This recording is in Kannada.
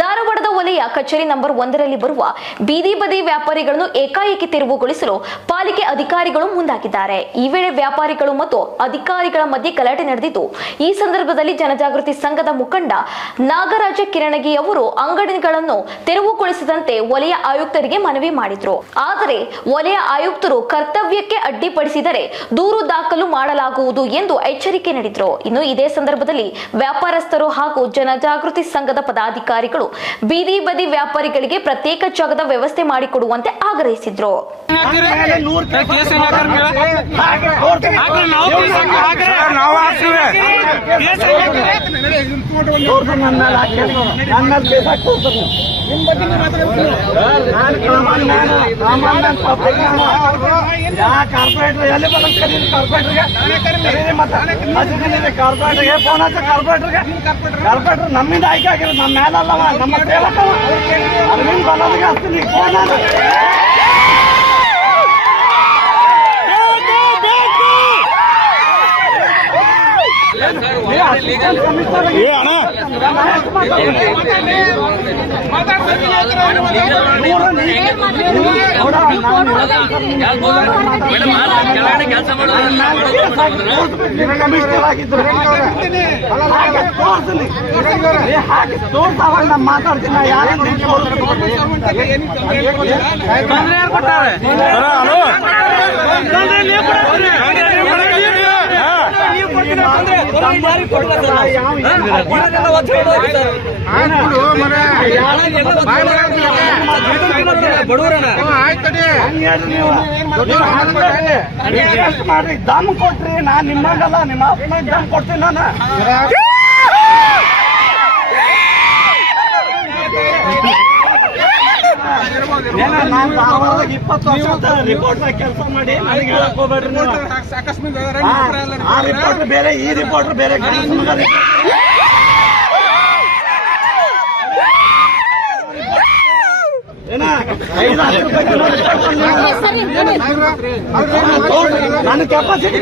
ಧಾರವಾಡದ ವಲಯ ಕಚೇರಿ ನಂಬರ್ 1ರಲ್ಲಿ ಬರುವ ಬೀದಿ ಬದಿ ವ್ಯಾಪಾರಿಗಳನ್ನು ಏಕಾಏಕಿ ತೆರವುಗೊಳಿಸಲು ಪಾಲಿಕೆ ಅಧಿಕಾರಿಗಳು ಮುಂದಾಗಿದ್ದಾರೆ. ಈ ವೇಳೆ ವ್ಯಾಪಾರಿಗಳು ಮತ್ತು ಅಧಿಕಾರಿಗಳ ಮಧ್ಯೆ ಗಲಾಟೆ ನಡೆದಿದ್ದು, ಈ ಸಂದರ್ಭದಲ್ಲಿ ಜನಜಾಗೃತಿ ಸಂಘದ ಮುಖಂಡ ನಾಗರಾಜ ಕಿರಣಗಿ ಅವರು ಅಂಗಡಿಗಳನ್ನು ತೆರವುಗೊಳಿಸದಂತೆ ವಲಯ ಆಯುಕ್ತರಿಗೆ ಮನವಿ ಮಾಡಿದ್ರು. ಆದರೆ ವಲಯ ಆಯುಕ್ತರು ಕರ್ತವ್ಯಕ್ಕೆ ಅಡ್ಡಿಪಡಿಸಿದರೆ ದೂರು ದಾಖಲು ಮಾಡಲಾಗುವುದು ಎಂದು ಎಚ್ಚರಿಕೆ ನೀಡಿದ್ರು. ಇನ್ನು ಇದೇ ಸಂದರ್ಭದಲ್ಲಿ ವ್ಯಾಪಾರಸ್ಥರು ಹಾಗೂ ಜನಜಾಗೃತಿ ಸಂಘದ ಪದಾಧಿಕಾರಿಗಳು ಬೀದಿ ಬದಿ ವ್ಯಾಪಾರಿಗಳಿಗೆ ಪ್ರತ್ಯೇಕ ಜಾಗದ ವ್ಯವಸ್ಥೆ ಮಾಡಿಕೊಡುವಂತೆ ಆಗ್ರಹಿಸಿದ್ರು. ಕಾರ್ಪೊರೇಟರ್ ನಮ್ಮಿಂದ ಆಯ್ಕೆ ಆಗಿರೋದು, ನಮ್ಮ ಮೇಲಲ್ಲವ, ನಮ್ಮ ಸೇವಕ ಅರವಿಂದ್ ಬಲದಿಗೆ ಹಚ್ತೀನಿ ಫೋನ್. ಮಾತಾಡ್ತೀನಿ ಮಾಡ್ರಿ, ದಮ್ ಕೊಟ್ರಿ. ನಾನ್ ನಿಮ್ಮಂಗಲ್ಲ, ನಿಮ್ಮ ಅಪ್ಪ ದಮ್ ಕೊಡ್ತೀನಿ ನಾನು. ನಾನು ಧಾರವಾಡದಾಗ 20 ವರ್ಷ ರಿಪೋರ್ಟ್ ಕೆಲಸ ಮಾಡಿ ನನಗೆ ಹೇಳಕ್ ಹೋಗ್ಬೇಡ್ರಿ. ಆ ರಿಪೋರ್ಟರ್ ಬೇರೆ, ಈ ರಿಪೋರ್ಟರ್ ಬೇರೆ. ನನ್ನ ಕೆಪಾಸಿಟಿ